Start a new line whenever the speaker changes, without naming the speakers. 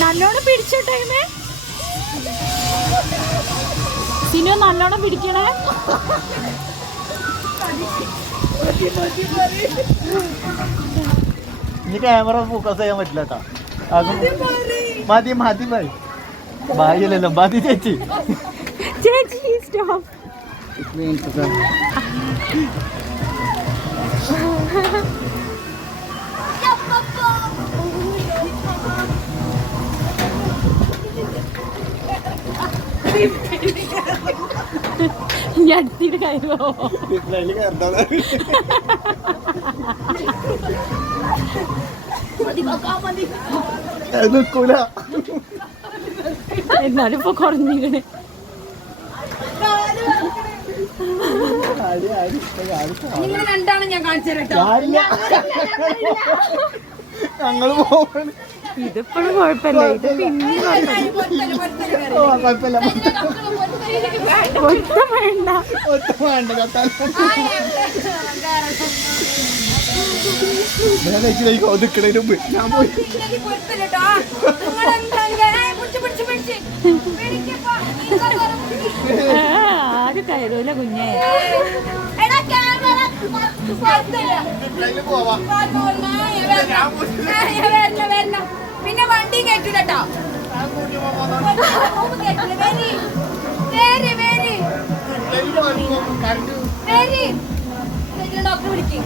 നല്ലോണം പിടിച്ചോ ടൈമേ സിനു നല്ലോണം പിടിക്കണേ.
ഇനി ക്യാമറ ഫോക്കസ് ചെയ്യാൻ പറ്റില്ല കേട്ടോ മതി മതി ബൈ ഭാഗ്യല്ലോ മതി ചേച്ചി.
ചേച്ചി സ്റ്റോപ്പ് ഇനി അടുത്തിട്ട്
നിൽക്കൂല.
എന്നാലും ഇപ്പൊ കുറഞ്ഞിക്കണ്
നിങ്ങൾ രണ്ടാണ് ഞാൻ കാണിച്ചു തരട്ടോ
ഞങ്ങൾ പോവാണ്.
ഇതിപ്പോഴും കുഴപ്പമില്ല. ഇത് പിന്നെ
കുഴപ്പമില്ല.
ഒട്ടും വേണ്ട.
ഒട്ടും വേണ്ട ഒതുക്കണതിന് മുമ്പ് ഞാൻ പോയി.
ആരും കയറൂല കുഞ്ഞേ.
പിന്നെ വണ്ടി കയറ്റൂലട്ടോ very very very
current
very doctor വിളിക്കും